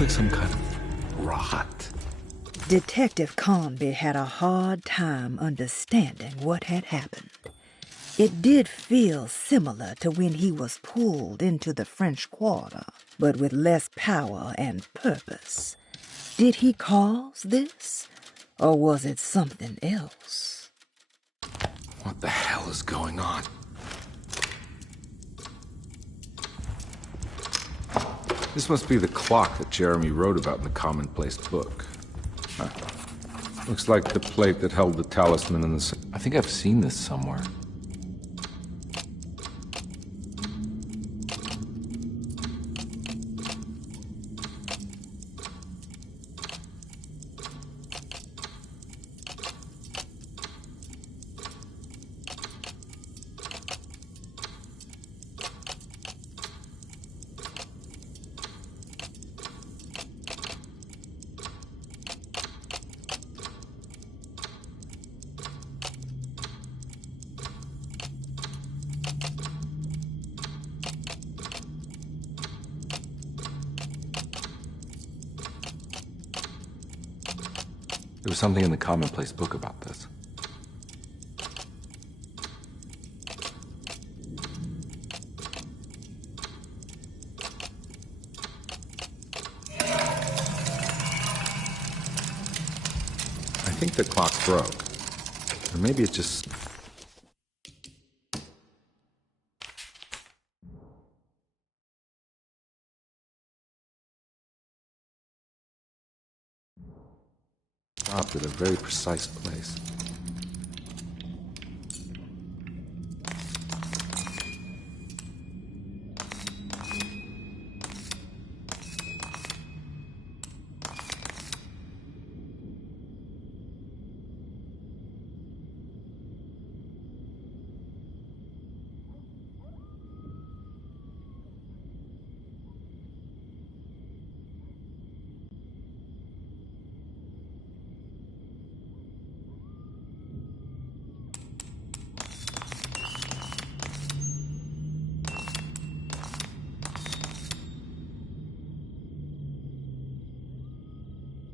Like some kind of rot. Detective Carnby had a hard time understanding what had happened. It did feel similar to when he was pulled into the French Quarter, but with less power and purpose. Did he cause this, or was it something else? What the hell is going on? This must be the clock that Jeremy wrote about in the commonplace book. Huh. Looks like the plate that held the talisman in the... I think I've seen this somewhere. There was something in the commonplace book about this. I think the clock broke. Or maybe it just... stopped at a very precise place.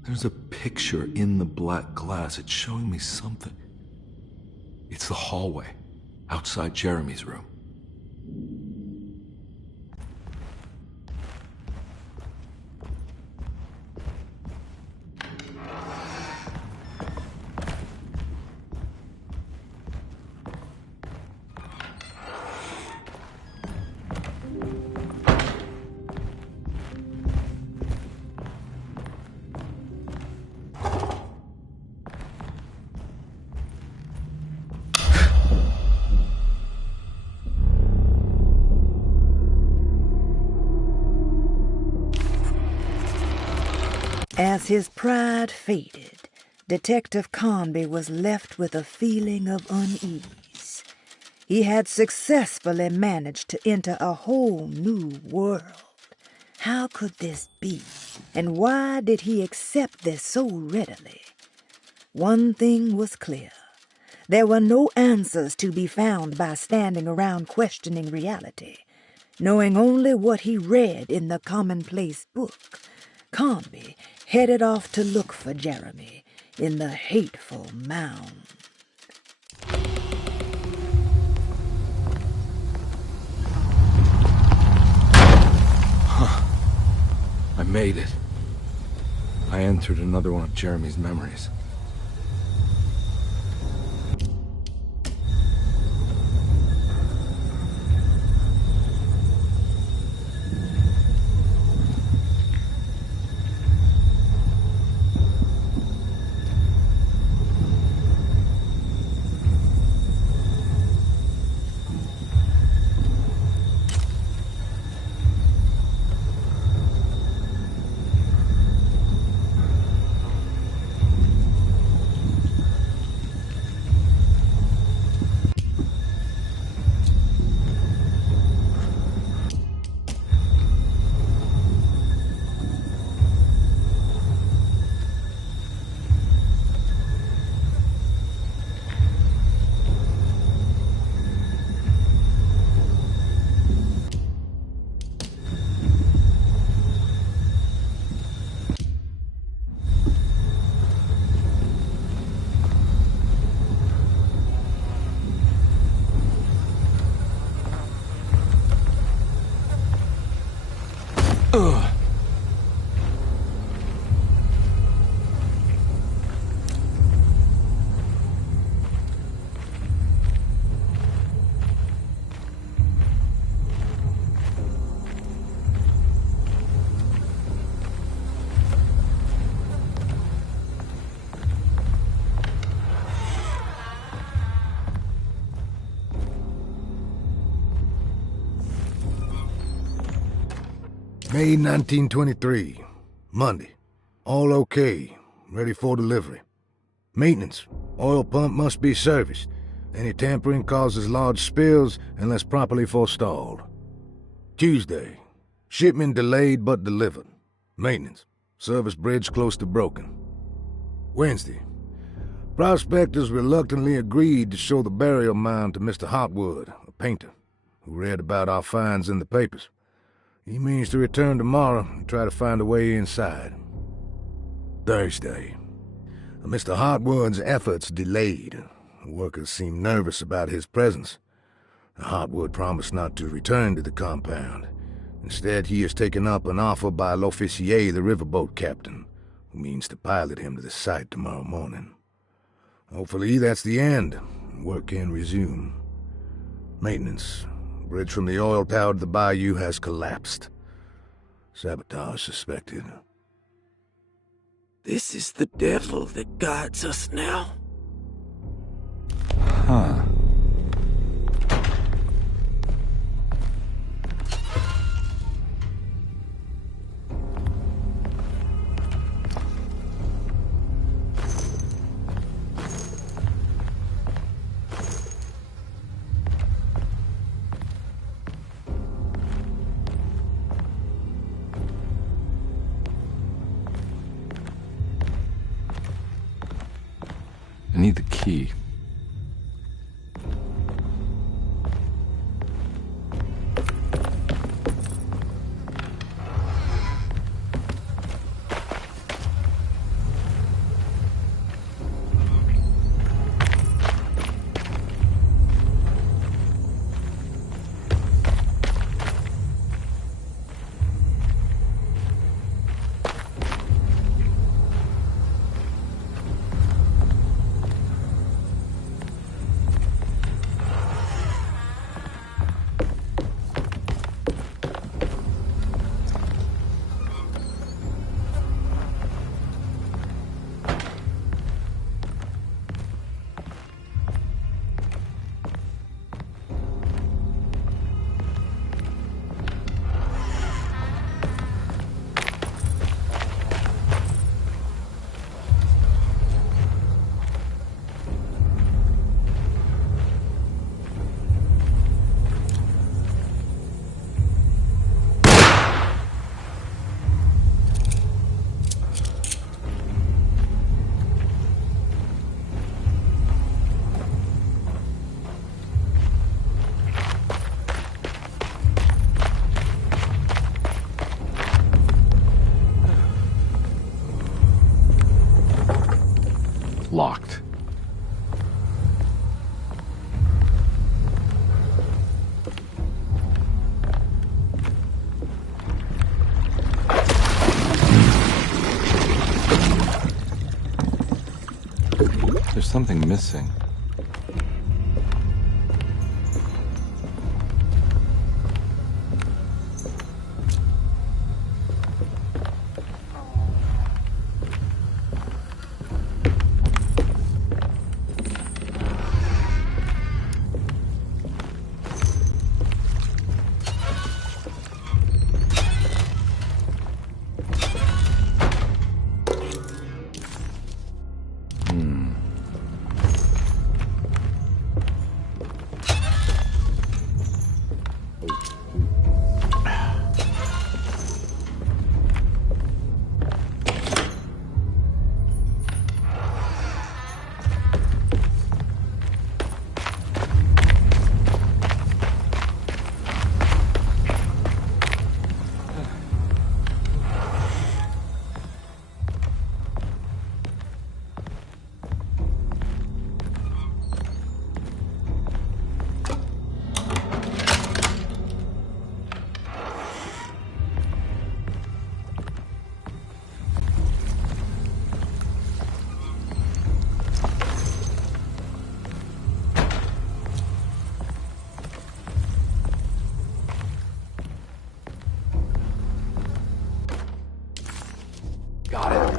There's a picture in the black glass. It's showing me something. It's the hallway outside Jeremy's room. As his pride faded, Detective Carnby was left with a feeling of unease. He had successfully managed to enter a whole new world. How could this be? And why did he accept this so readily? One thing was clear. There were no answers to be found by standing around questioning reality. Knowing only what he read in the commonplace book, Carnby headed off to look for Jeremy in the hateful mound. I made it. I entered another one of Jeremy's memories. May 1923. Monday. All okay. Ready for delivery. Maintenance. Oil pump must be serviced. Any tampering causes large spills unless properly forestalled. Tuesday. Shipment delayed but delivered. Maintenance. Service bridge close to broken. Wednesday. Prospectors reluctantly agreed to show the burial mound to Mr. Hotwood, a painter, who read about our finds in the papers. He means to return tomorrow and try to find a way inside. Thursday. Mr. Hotwood's efforts delayed. The workers seemed nervous about his presence. Hotwood promised not to return to the compound. Instead, he has taken up an offer by L'Officier, the riverboat captain, who means to pilot him to the site tomorrow morning. Hopefully that's the end. Work can resume. Maintenance. Bridge from the oil tower to the bayou has collapsed. Sabotage suspected. This is the devil that guides us now. Huh. I need the key. Locked. There's something missing. Got it.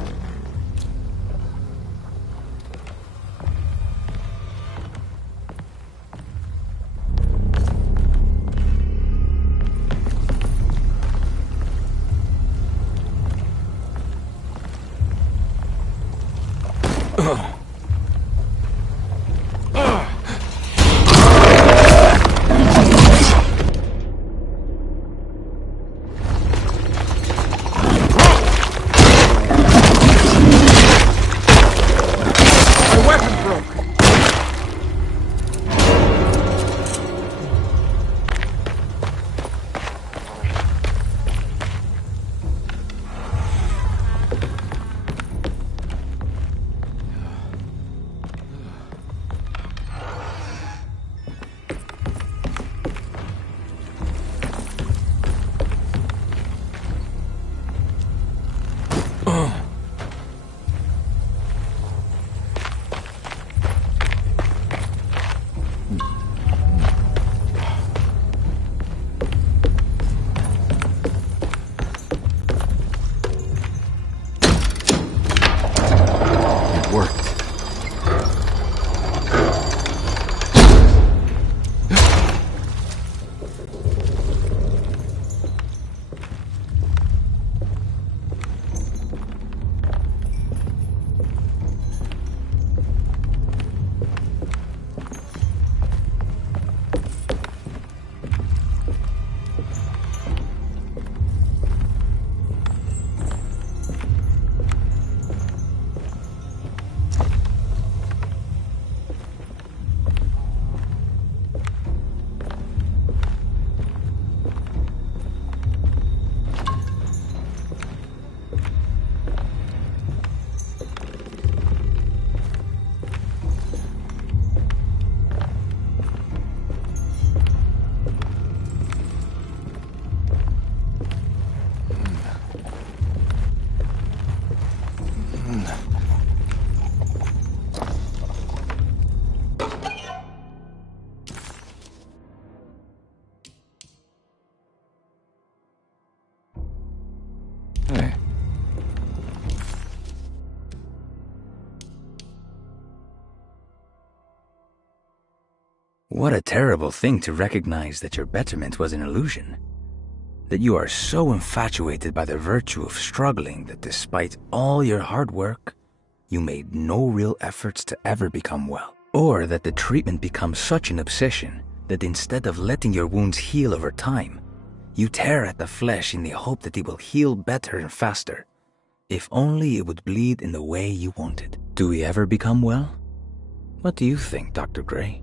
It worked. Hey. What a terrible thing to recognize that your betterment was an illusion. That you are so infatuated by the virtue of struggling that despite all your hard work, you made no real efforts to ever become well. Or that the treatment becomes such an obsession that instead of letting your wounds heal over time, you tear at the flesh in the hope that it will heal better and faster. If only it would bleed in the way you wanted. Do we ever become well? What do you think, Dr. Gray?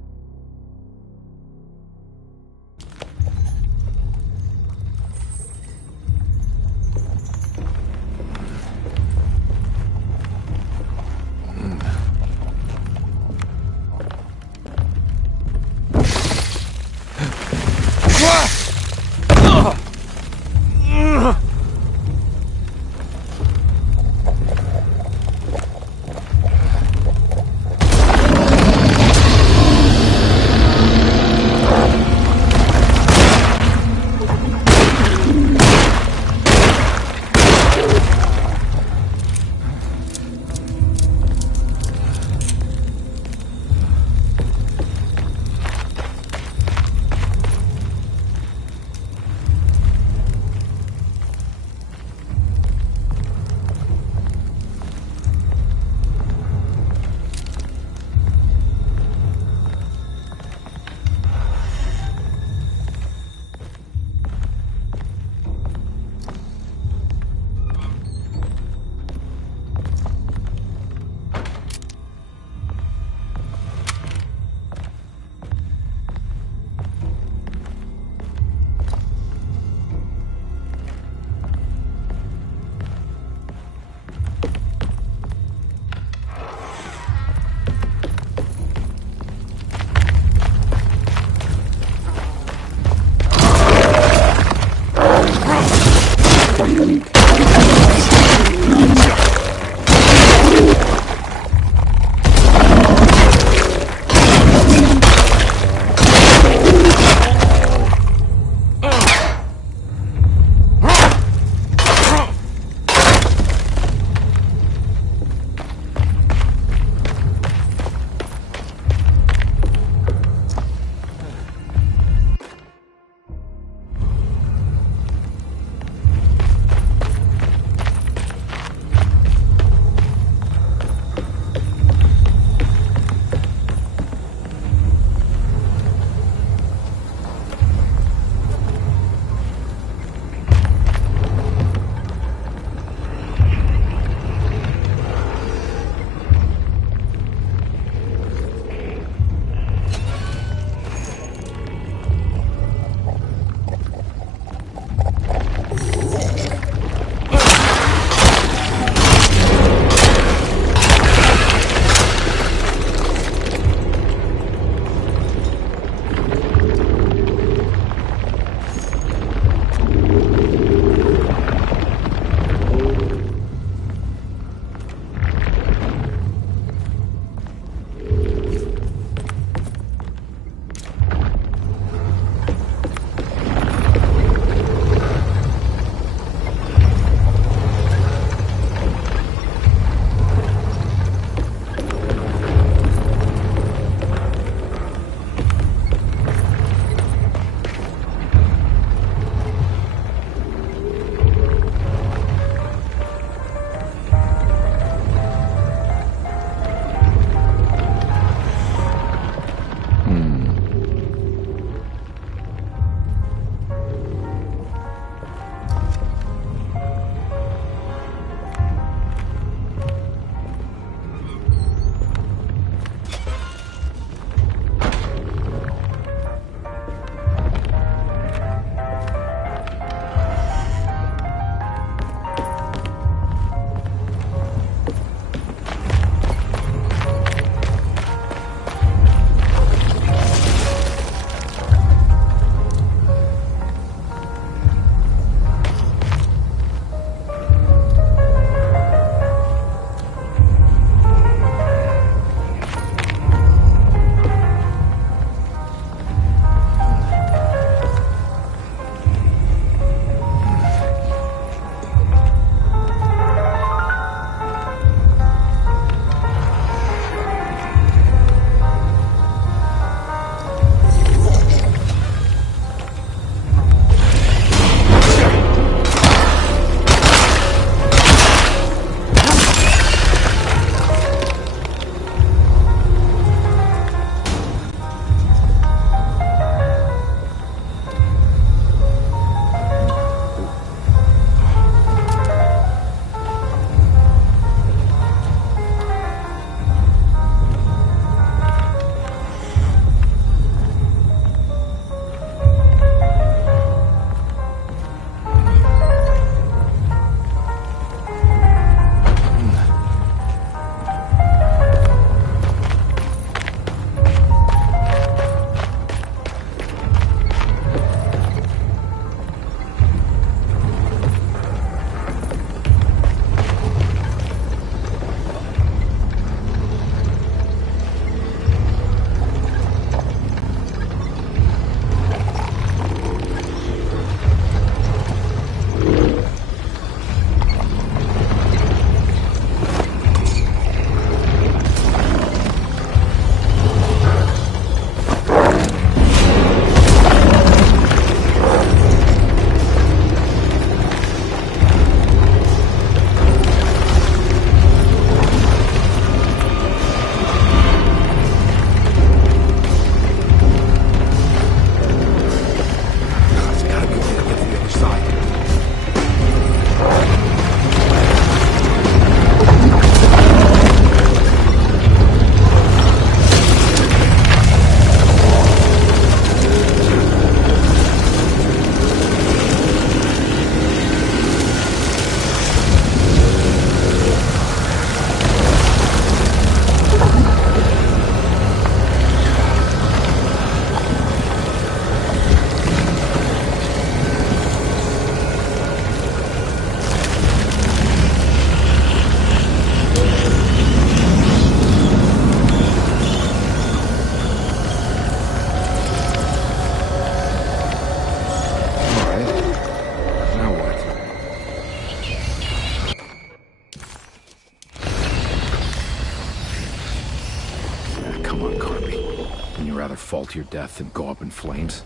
rather fall to your death than go up in flames?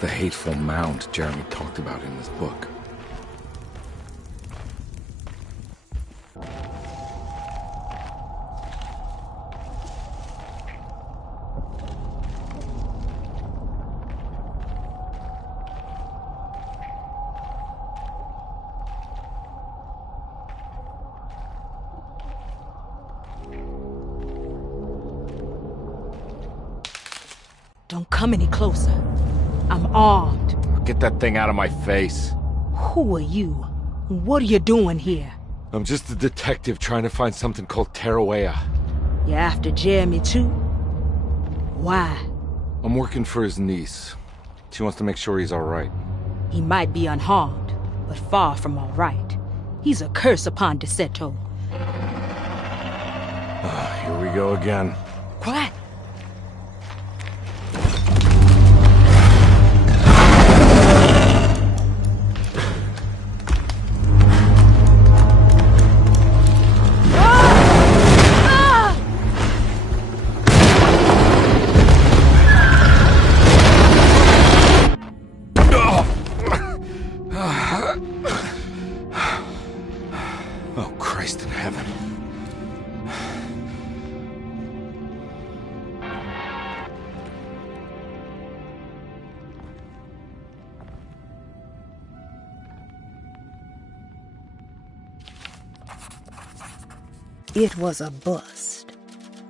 The hateful mound Jeremy talked about in his book. Don't come any closer. I'm armed. Get that thing out of my face. Who are you? What are you doing here? I'm just a detective trying to find something called Tarawea. You after Jeremy too? Why? I'm working for his niece. She wants to make sure he's alright. He might be unharmed, but far from alright. He's a curse upon Deseto. Here we go again. Quiet. Oh, Christ in heaven. It was a bust.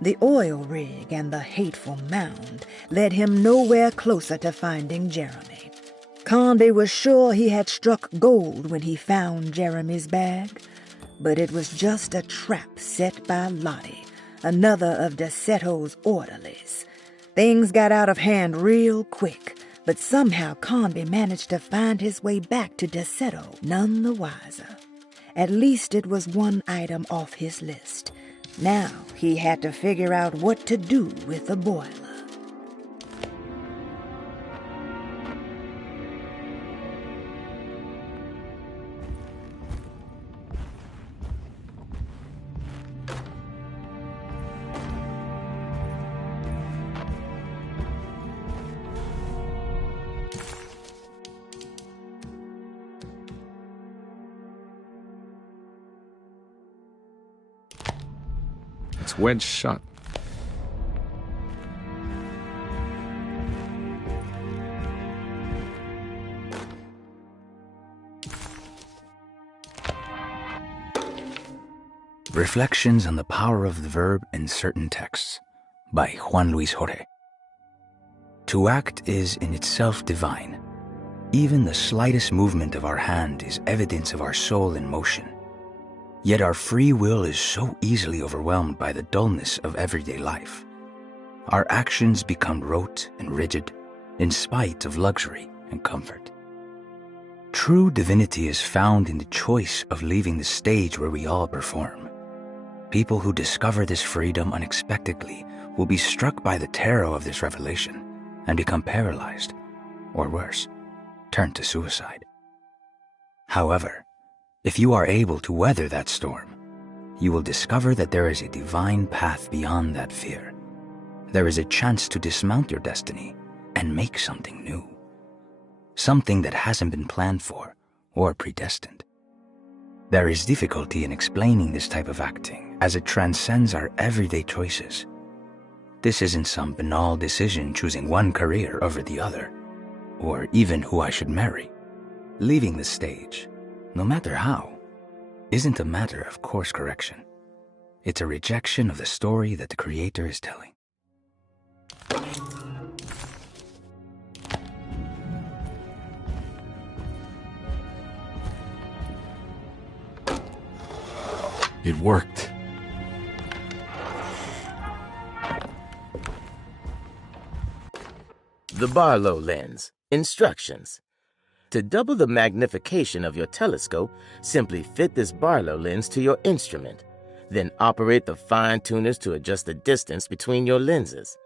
The oil rig and the hateful mound led him nowhere closer to finding Jeremy. Carnby was sure he had struck gold when he found Jeremy's bag, but it was just a trap set by Lottie, another of Deseto's orderlies. Things got out of hand real quick, but somehow Carnby managed to find his way back to Deseto none the wiser. At least it was one item off his list. Now he had to figure out what to do with the boiler. It's wedged shut. Reflections on the Power of the Verb in Certain Texts by Juan Luis Jorge. To act is in itself divine. Even the slightest movement of our hand is evidence of our soul in motion. Yet our free will is so easily overwhelmed by the dullness of everyday life. Our actions become rote and rigid in spite of luxury and comfort. True divinity is found in the choice of leaving the stage where we all perform. People who discover this freedom unexpectedly will be struck by the terror of this revelation and become paralyzed, or worse, turn to suicide. However, if you are able to weather that storm, you will discover that there is a divine path beyond that fear. There is a chance to dismount your destiny and make something new. Something that hasn't been planned for or predestined. There is difficulty in explaining this type of acting as it transcends our everyday choices. This isn't some banal decision choosing one career over the other, or even who I should marry. Leaving the stage, no matter how, isn't a matter of course correction. It's a rejection of the story that the Creator is telling. It worked. The Barlow lens. Instructions. To double the magnification of your telescope, simply fit this Barlow lens to your instrument. Then operate the fine-tuners to adjust the distance between your lenses.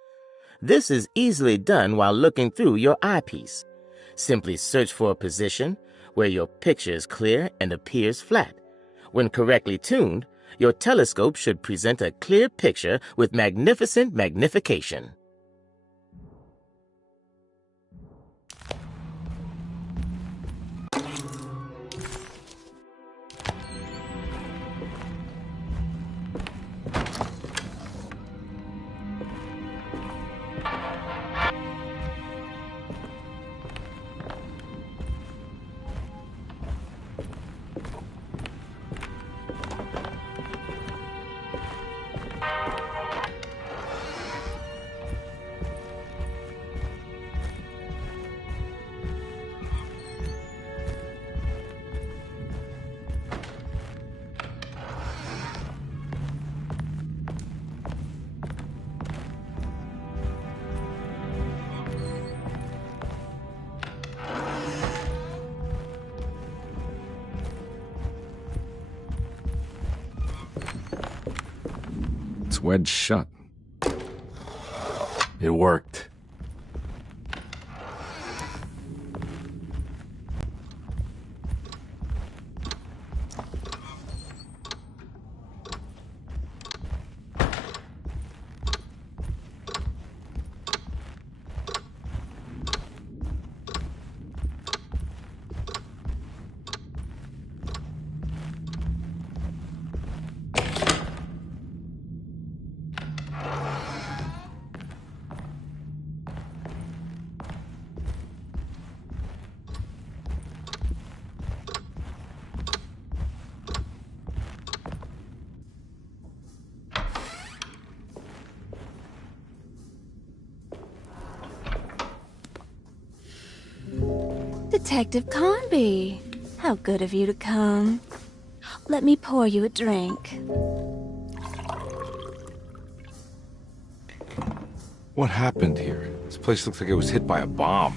This is easily done while looking through your eyepiece. Simply search for a position where your picture is clear and appears flat. When correctly tuned, your telescope should present a clear picture with magnificent magnification. It's wedged shut. It worked. Detective Carnby, how good of you to come. Let me pour you a drink. What happened here? This place looks like it was hit by a bomb.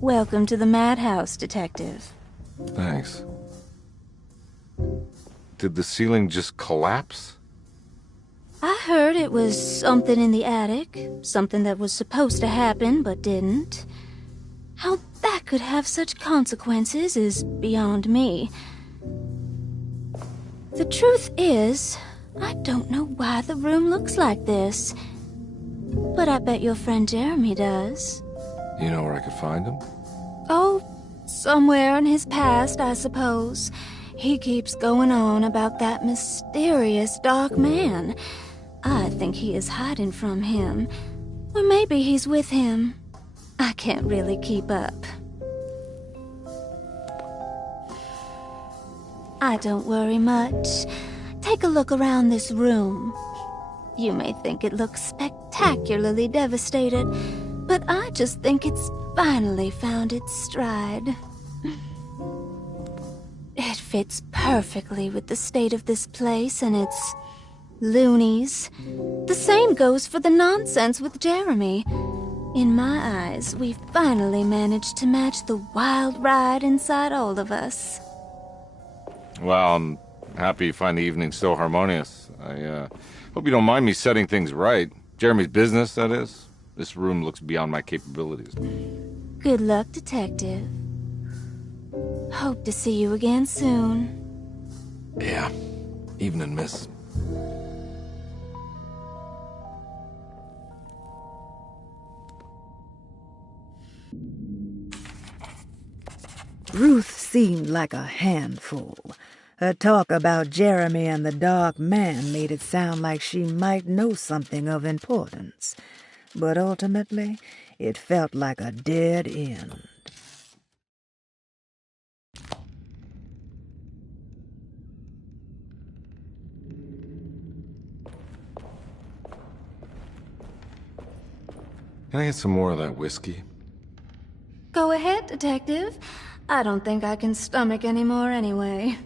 Welcome to the madhouse, Detective. Thanks. Did the ceiling just collapse? I heard it was something in the attic, something that was supposed to happen but didn't. How that could have such consequences is beyond me. The truth is, I don't know why the room looks like this. But I bet your friend Jeremy does. You know where I could find him? Oh, somewhere in his past, I suppose. He keeps going on about that mysterious dark man. I think he is hiding from him. Or maybe he's with him. I can't really keep up. I don't worry much. Take a look around this room. You may think it looks spectacularly devastated, but I just think it's finally found its stride. It fits perfectly with the state of this place and its loonies. The same goes for the nonsense with Jeremy. In my eyes, we finally managed to match the wild ride inside all of us. Well, I'm happy you find the evening so harmonious. I hope you don't mind me setting things right. Jeremy's business, that is. This room looks beyond my capabilities. Good luck, Detective. Hope to see you again soon. Yeah. Evening, miss. Ruth seemed like a handful. Her talk about Jeremy and the Dark Man made it sound like she might know something of importance. But ultimately, it felt like a dead end. Can I get some more of that whiskey? Go ahead, Detective. I don't think I can stomach any more anyway.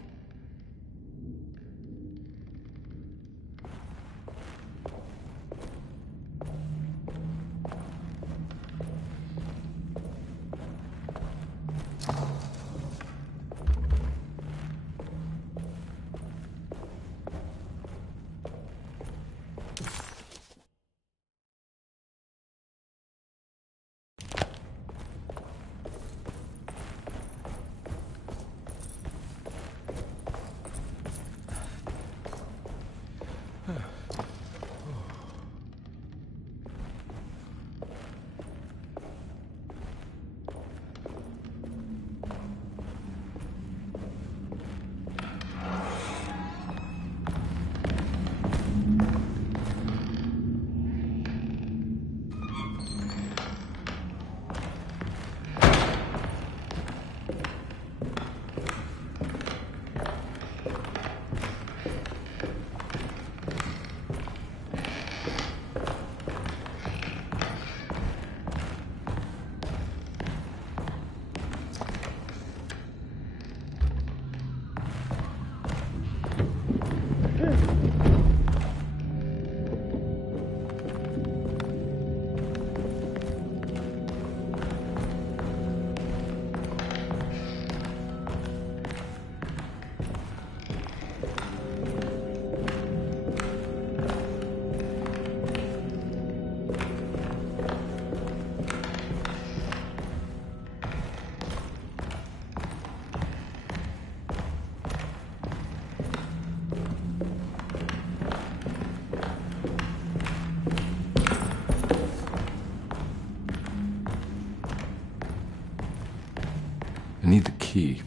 I need the key.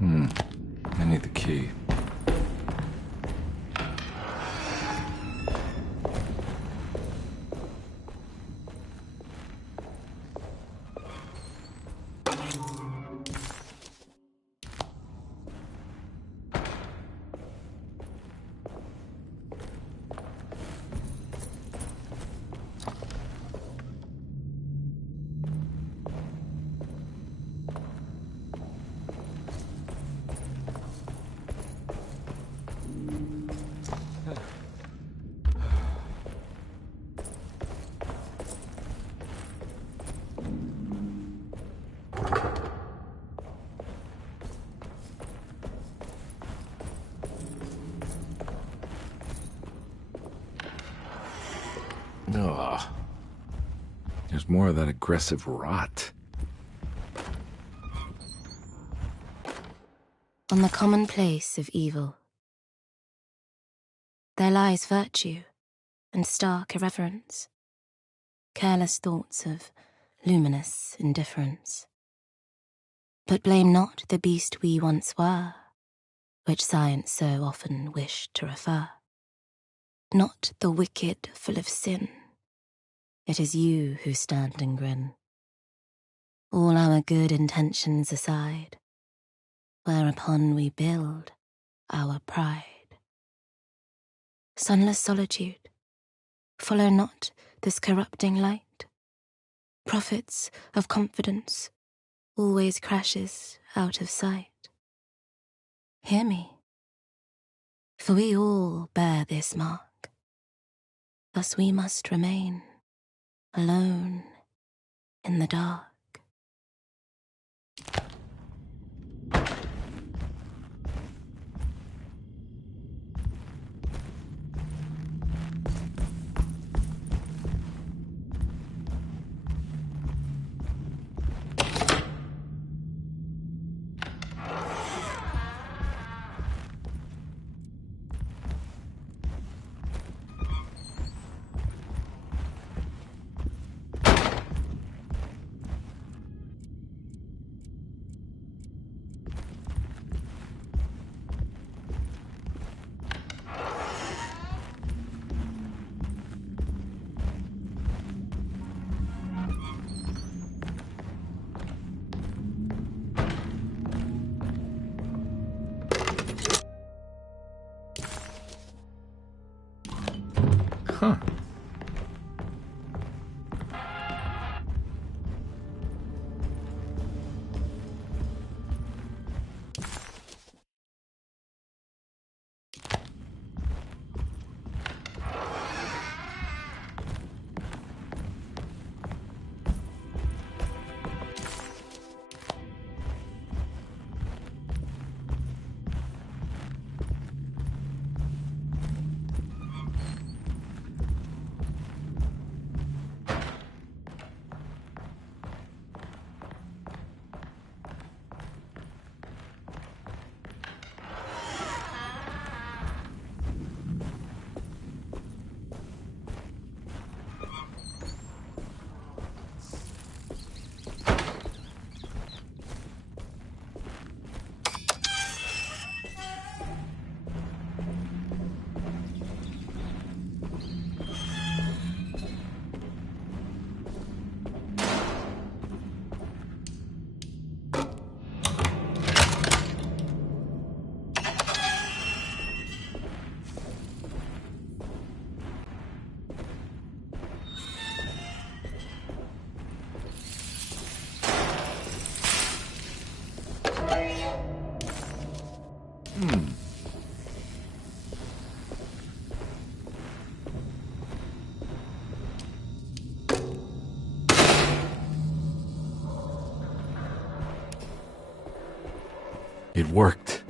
I need the key. Ugh. There's more of that aggressive rot. On the commonplace of evil, there lies virtue and stark irreverence, careless thoughts of luminous indifference. But blame not the beast we once were, which science so often wished to refer. Not the wicked full of sin. It is you who stand and grin. All our good intentions aside, whereupon we build our pride. Sunless solitude, follow not this corrupting light. Prophets of confidence always crashes out of sight. Hear me, for we all bear this mark. Thus we must remain alone in the dark. Huh. It worked.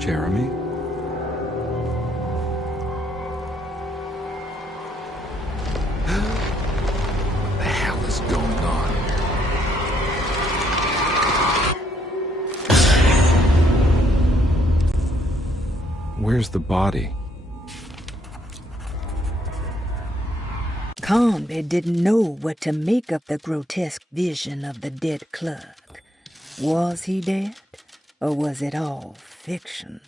Jeremy? What the hell is going Where's the body? Carnby didn't know what to make of the grotesque vision of the dead clerk. Was he dead, or was it all fiction?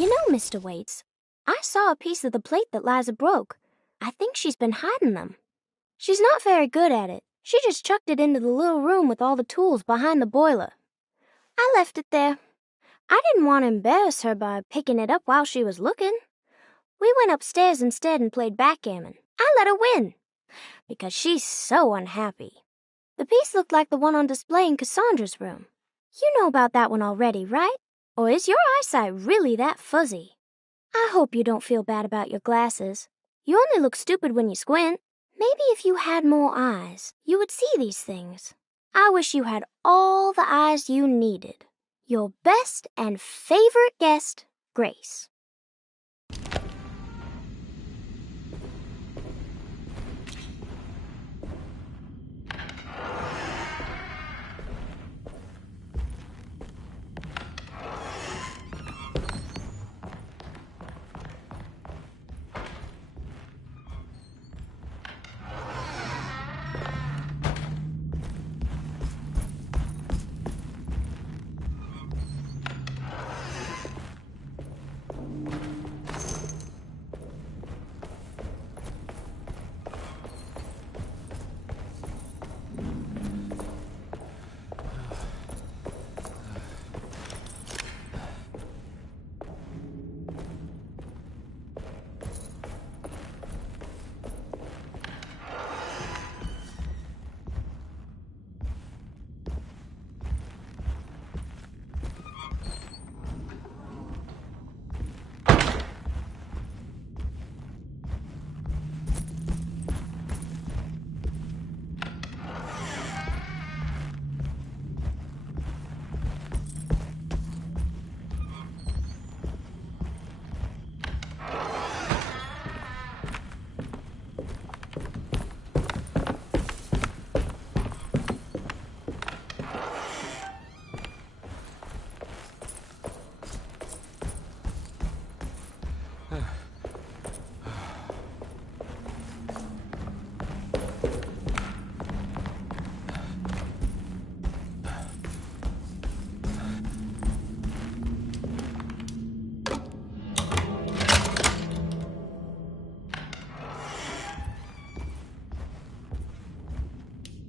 You know, Mr. Waits, I saw a piece of the plate that Liza broke. I think she's been hiding them. She's not very good at it. She just chucked it into the little room with all the tools behind the boiler. I left it there. I didn't want to embarrass her by picking it up while she was looking. We went upstairs instead and played backgammon. I let her win, because she's so unhappy. The piece looked like the one on display in Cassandra's room. You know about that one already, right? Or is your eyesight really that fuzzy? I hope you don't feel bad about your glasses. You only look stupid when you squint. Maybe if you had more eyes, you would see these things. I wish you had all the eyes you needed. Your best and favorite guest, Grace.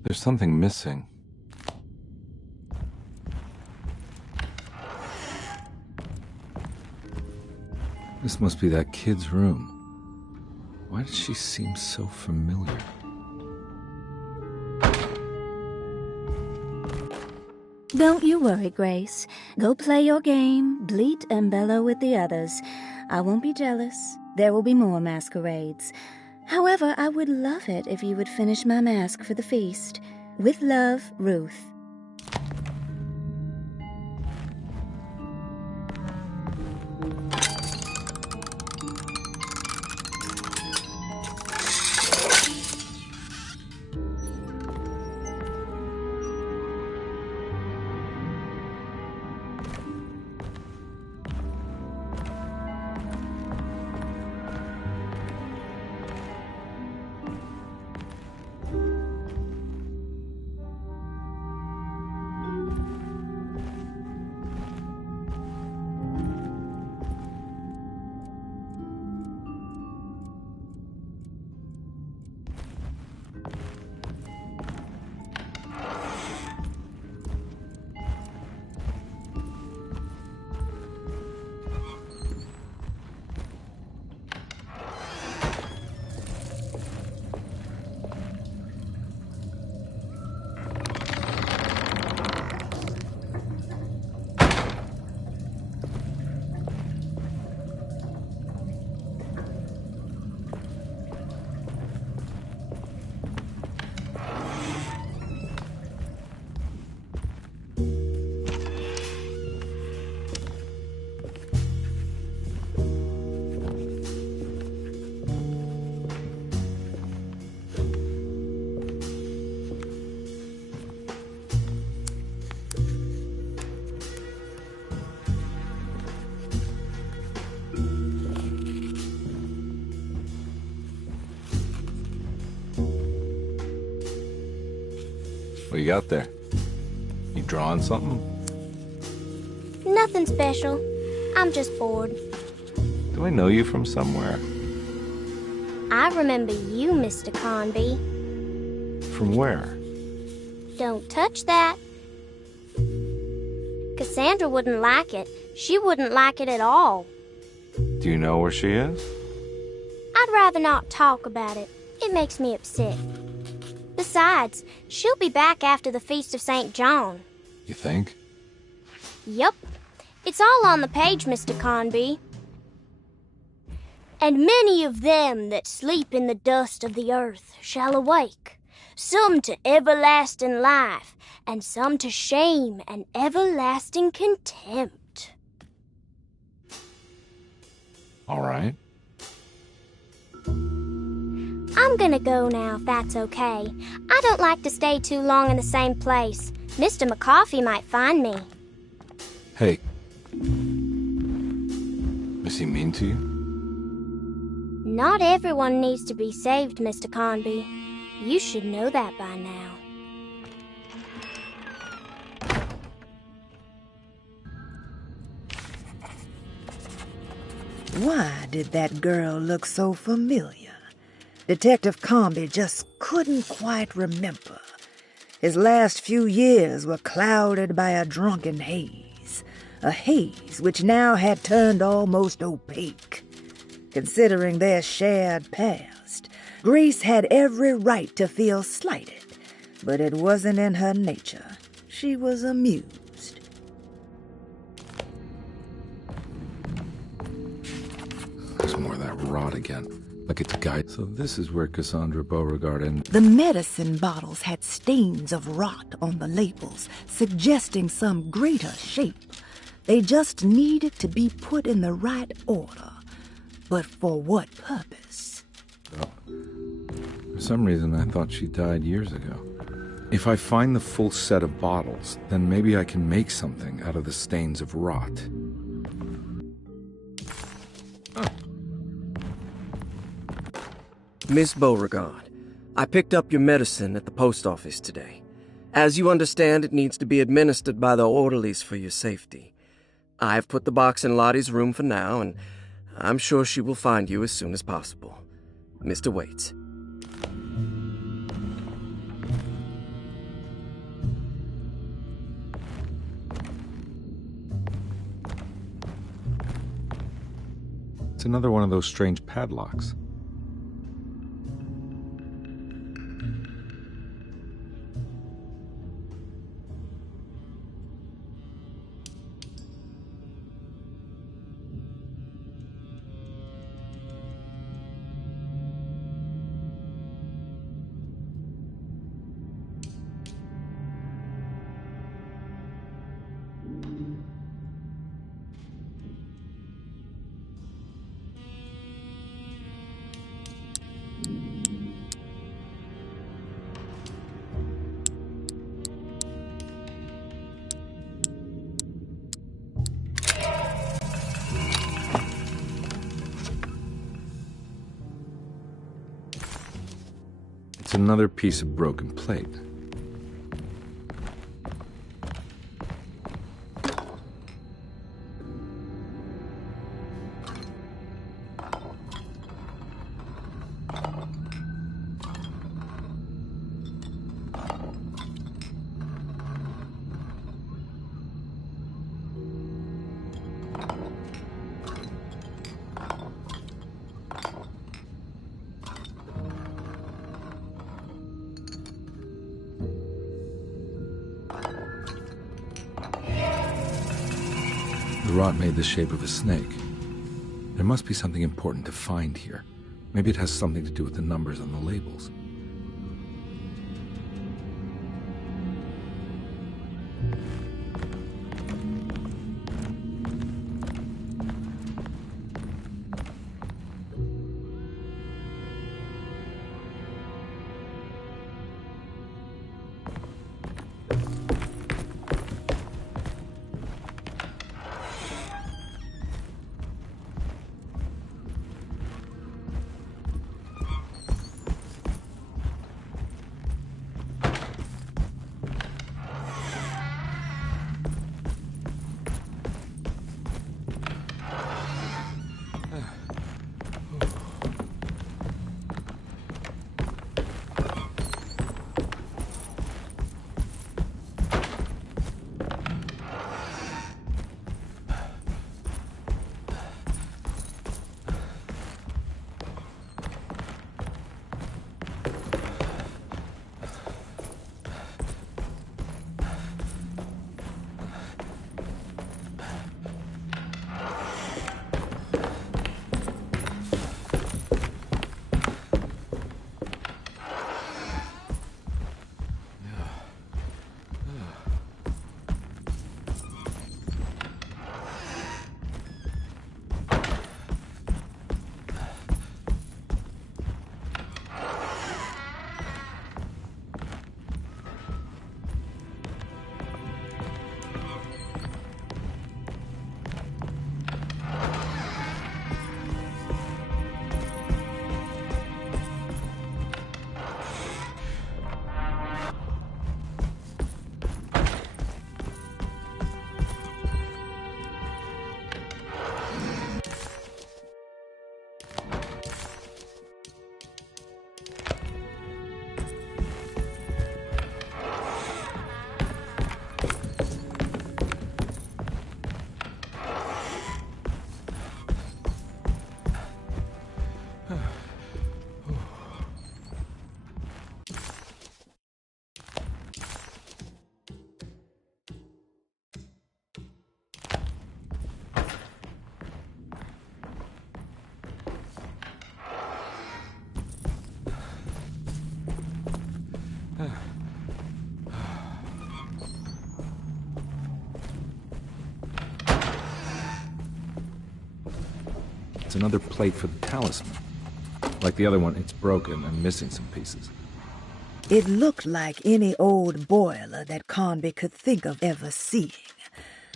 There's something missing. This must be that kid's room. Why does she seem so familiar? Don't you worry, Grace. Go play your game, bleat and bellow with the others. I won't be jealous. There will be more masquerades. However, I would love it if you would finish my mask for the feast. With love, Ruth. What you got there? You drawing something? Nothing special. I'm just bored. Do I know you from somewhere? I remember you, Mr. Carnby. From where? Don't touch that. Cassandra wouldn't like it. She wouldn't like it at all. Do you know where she is? I'd rather not talk about it. It makes me upset. Besides, she'll be back after the Feast of St. John. You think? Yup. It's all on the page, Mr. Carnby. And many of them that sleep in the dust of the earth shall awake, some to everlasting life, and some to shame and everlasting contempt. All right. I'm gonna go now, if that's okay. I don't like to stay too long in the same place. Mr. McCoffey might find me. Hey. Is he mean to you? Not everyone needs to be saved, Mr. Carnby. You should know that by now. Why did that girl look so familiar? Detective Carnby just couldn't quite remember. His last few years were clouded by a drunken haze, a haze which now had turned almost opaque. Considering their shared past, Grace had every right to feel slighted, but it wasn't in her nature. She was amused. There's more of that rot again. Like it's a guide. So this is where Cassandra Beauregard and... The medicine bottles had stains of rot on the labels, suggesting some greater shape. They just needed to be put in the right order. But for what purpose? Oh. For some reason, I thought she died years ago. If I find the full set of bottles, then maybe I can make something out of the stains of rot. Oh. Miss Beauregard, I picked up your medicine at the post office today. As you understand, it needs to be administered by the orderlies for your safety. I've put the box in Lottie's room for now, and I'm sure she will find you as soon as possible. Mr. Waits. It's another one of those strange padlocks. It's another piece of broken plate. The rot made the shape of a snake. There must be something important to find here. Maybe it has something to do with the numbers on the labels. It's another plate for the talisman. Like the other one, it's broken and missing some pieces. It looked like any old boiler that Carnby could think of ever seeing.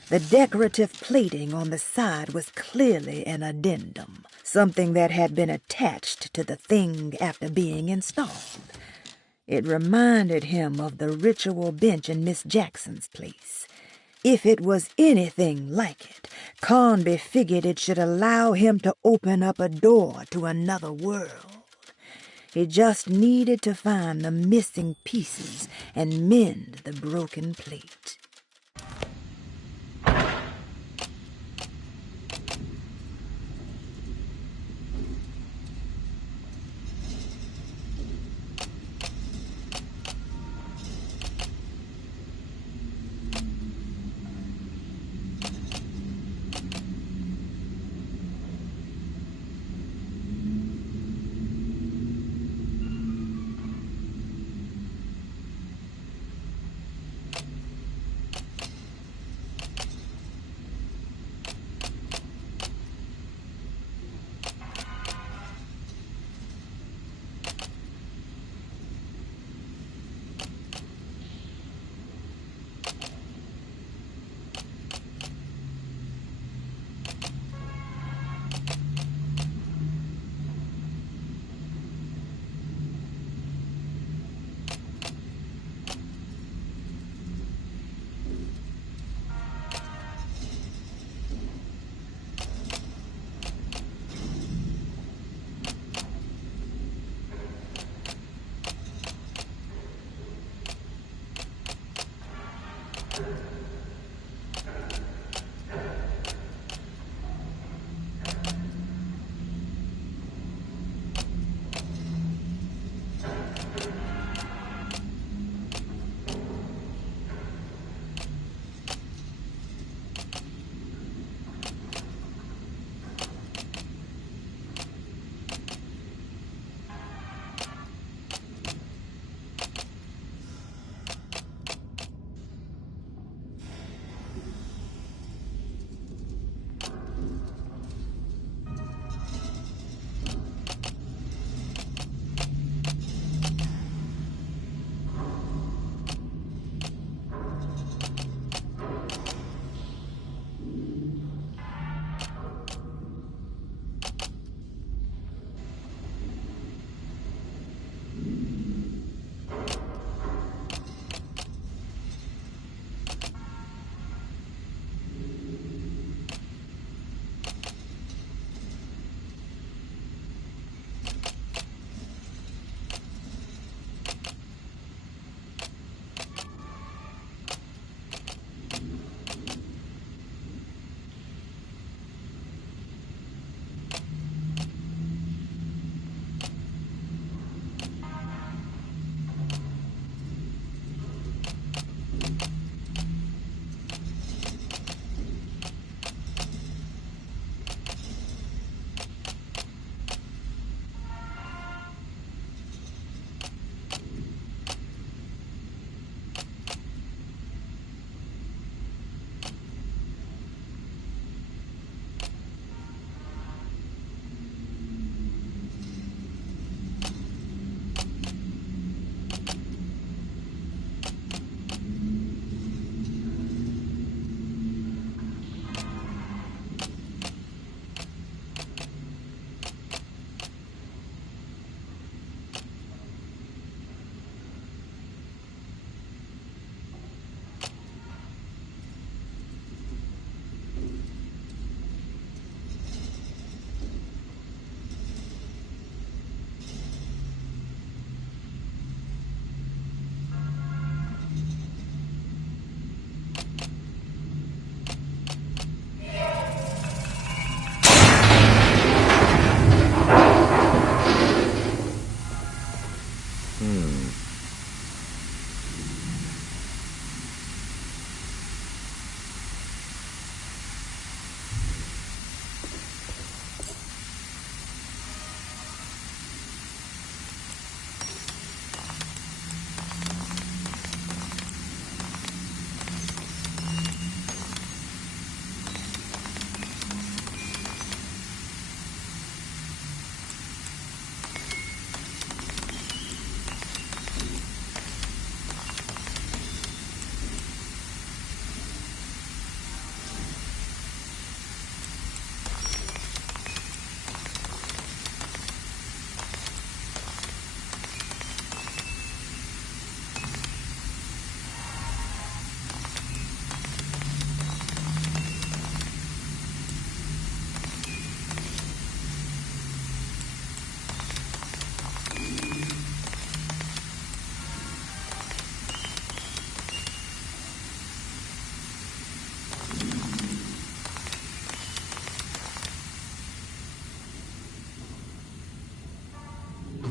The decorative plating on the side was clearly an addendum, something that had been attached to the thing after being installed. It reminded him of the ritual bench in Miss Jackson's place. If it was anything like it, Carnby figured it should allow him to open up a door to another world. He just needed to find the missing pieces and mend the broken plate.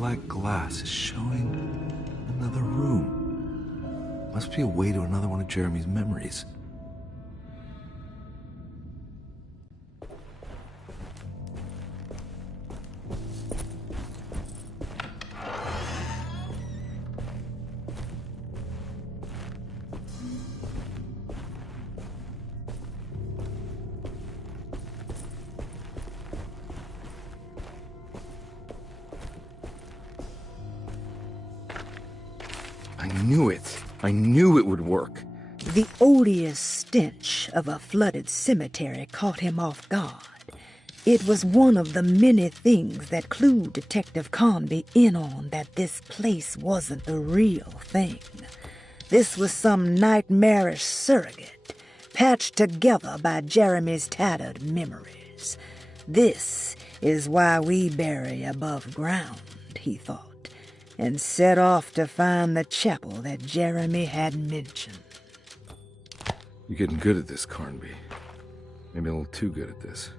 black glass is showing another room. Must be a way to another one of Jeremy's memories. I knew it would work. The odious stench of a flooded cemetery caught him off guard. It was one of the many things that clued Detective Carnby in on that this place wasn't the real thing. This was some nightmarish surrogate, patched together by Jeremy's tattered memories. This is why we bury above ground, he thought, and set off to find the chapel that Jeremy had mentioned. You're getting good at this, Carnby. Maybe a little too good at this.